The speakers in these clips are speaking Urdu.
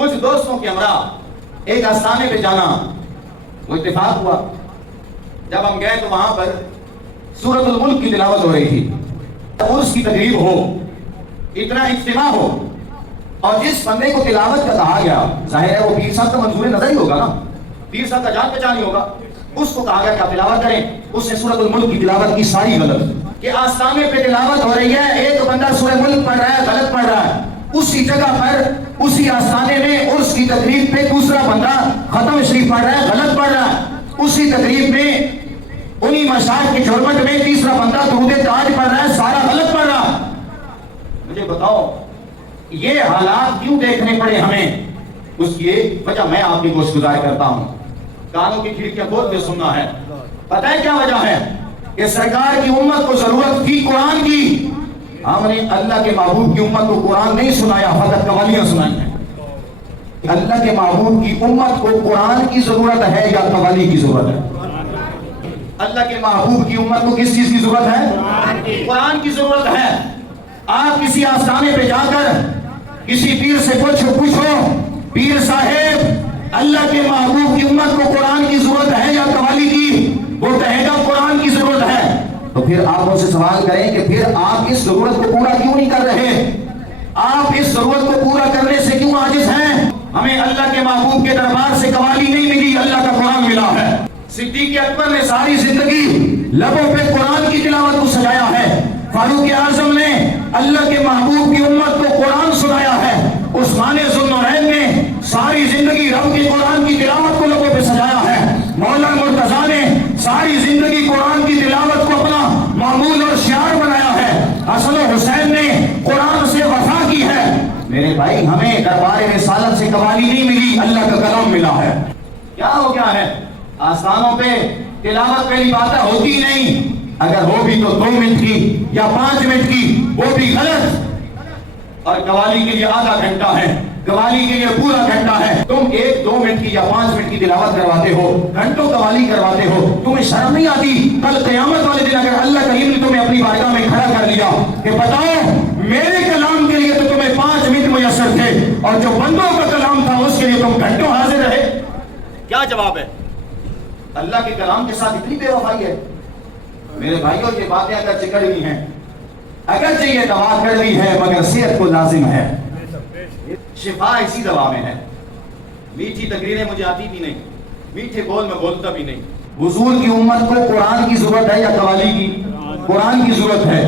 کچھ دوستوں کے ہمراہ ایک آستانے پہ جانا، وہ اتفاق ہوا جب ہم گئے تو وہاں پر سورۃ الملک کی تلاوت ہو رہی تھی، عرس کی تقریب ہو، اتنا اجتماع ہو، اور جس بندے کو تلاوت کا کہا گیا، ظاہر ہے وہ پیر صاحب کا منظور نظر ہی ہوگا نا، پیر صاحب کا جان پہچان ہی ہوگا، اس کو کہا گیا کہ آپ تلاوت کریں، اس نے سورۃ الملک کی تلاوت کی ساری غلط، کہ آستانے پہ تلاوت ہو رہی ہے، ایک بندہ سورۃ ملک پڑھ رہا ہے، غلط پڑھ رہا ہے، اسی جگہ پر اسی آستانے میں عرس کی تقریب پہ دوسرا بندہ ختم شریف پڑھ رہا ہے، غلط پڑھ رہا ہے، اسی تقریب میں انہی مشاہد کی جھرمٹ میں تیسرا بندہ درود تاج پڑھ رہا ہے، سارا غلط پڑھ رہا ہے۔ مجھے بتاؤ یہ حالات کیوں دیکھنے پڑے ہمیں؟ اس کی وجہ میں آپ کی گوش گزار کرتا ہوں، کانوں کی کھڑکیاں کھول کے سننا ہے۔ پتہ ہے کیا وجہ ہے؟ کہ سرکار کی امت کو ضرورت تھی قرآن کی، ہم نے اللہ کے محبوب کی امت کو قرآن نہیں سنایا، فقط قوالیاں سنائی ہیں۔ اللہ کے محبوب کی امت کو قرآن کی ضرورت ہے یا قوالی کی ضرورت ہے؟ اللہ کے محبوب کی امت کو کس چیز کی ضرورت ہے؟ قرآن کی ضرورت ہے۔ آپ کسی آستانے پہ جا کر کسی پیر سے پوچھو پیر صاحب اللہ کے محبوب کی امت کو قرآن کی ضرورت ہے یا قوالی کی؟ وہ کہے گا قرآن کی ضرورت ہے۔ تو پھر آپ ان سے سوال کریں کہ پھر آپ اس ضرورت کو پورا کیوں نہیں کر رہے؟ آپ اس ضرورت کو پورا کرنے سے کیوں عاجز ہیں؟ ہمیں اللہ کے محبوب کے دربار سے قوالی نہیں ملی، اللہ کا قرآن ملا ہے۔ صدیق اکبر نے ساری زندگی لبوں پہ قرآن کی تلاوت کو سجایا ہے، فاروق اعظم نے اللہ کے محبوب کی امت کو قرآن سنایا ہے، عثمان ذوالنورین نے ساری زندگی رب کے قرآن کی تلاوت کو لبوں پہ سجایا ہے، مولانا مرتضیٰ نے ساری زندگی قرآن کی تلاوت کو اپنا معمول اور شعار بنایا ہے، حسن و حسین نے قرآن سے وفا کی ہے۔ میرے بھائی ہمیں دربار رسالت سے قوالی نہیں ملی، اللہ کا کلام ملا ہے۔ کیا ہو گیا ہے؟ آستانوں پہ تلاوت پہلی باتیں ہوتی نہیں، اگر ہو بھی تو 2 منٹ کی یا 5 منٹ کی، وہ بھی غلط، اور قوالی کے لیے آدھا گھنٹہ ہے، قوالی کے لیے پورا گھنٹہ ہے۔ تم 1-2 منٹ کی یا 5 منٹ کی تلاوت کرواتے ہو، گھنٹوں قوالی کرواتے ہو، تمہیں شرم نہیں آتی؟ کل قیامت والے دن اگر اللہ کریم نے تمہیں اپنی بارگاہ میں کھڑا کر دیا کہ بتاؤ میرے کلام کے لیے تو تمہیں 5 منٹ میسر تھے، اور جو بندوں کا کلام تھا اس کے لیے تم گھنٹوں حاضر رہے، کیا جواب ہے؟ اللہ کے کلام کے ساتھ اتنی بے وفائی ہے۔ میرے بھائیوں یہ باتیں اگرچہ کڑوی ہیں، اگرچہ یہ دوا کڑوی ہے، مگر صحت کو لازم ہے، شفا اسی دوا میں ہے۔ میٹھی تقریریں مجھے آتی بھی نہیں، میٹھے بول میں بولتا بھی نہیں۔ حضور کی امت کو قرآن کی ضرورت ہے یا قوالی کی؟ قرآن کی ضرورت ہے،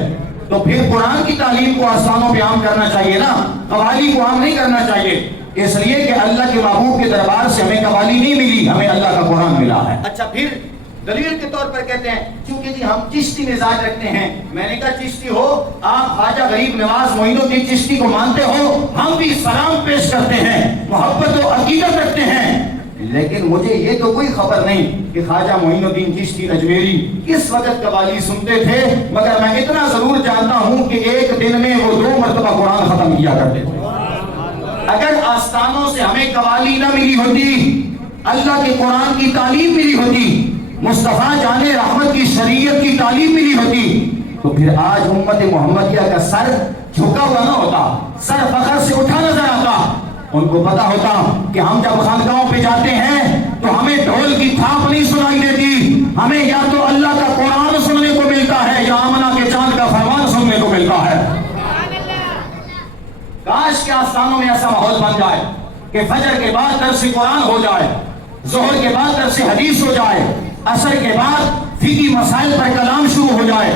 تو پھر قرآن کی تعلیم کو آستانوں پہ عام کرنا چاہیے نا، قوالی کو عام نہیں کرنا چاہیے، اس لیے کہ اللہ کے محبوب کے دربار سے ہمیں قوالی نہیں ملی، ہمیں اللہ کا قرآن ملا ہے۔ اچھا پھر دلیل کے طور پر کہتے ہیں چونکہ جی ہم چشتی مزاج رکھتے ہیں، میں نے کہا چشتی ہو، آپ خواجہ غریب نواز معین الدین چشتی کو مانتے ہو، ہم بھی سلام پیش کرتے ہیں، محبت و عقیدت رکھتے ہیں، لیکن مجھے یہ تو کوئی خبر نہیں کہ خواجہ معین الدین چشتی اجمیری کس وقت قوالی سنتے تھے، مگر میں اتنا ضرور جانتا ہوں کہ ایک دن میں وہ 2 مرتبہ قرآن ختم کیا کرتے تھے۔ اگر آستانوں سے ہمیں قوالی نہ ملی ہوتی، اللہ کے قرآن کی تعلیم ملی ہوتی، مصطفیٰ جان رحمت کی شریعت کی تعلیم ملی ہوتی، تو پھر آج امت محمدیہ کا سر جھکا ہوا نہ ہوتا، سر فخر سے اٹھا نظر آتا۔ ان کو پتا ہوتا کہ ہم جب خانقاہوں پہ جاتے ہیں تو ہمیں ڈھول کی تھاپ نہیں سنائی دیتی، ہمیں یا تو اللہ کا قرآن سننے کو ملتا ہے یا آمنہ کے چاند کا فرمان سننے کو ملتا ہے۔ کاش کے آستانوں میں ایسا ماحول بن جائے کہ فجر کے بعد درس قرآن ہو جائے، ظہر کے بعد درس حدیث ہو جائے، عصر کے بعد فقہی مسائل پر کلام شروع ہو جائے۔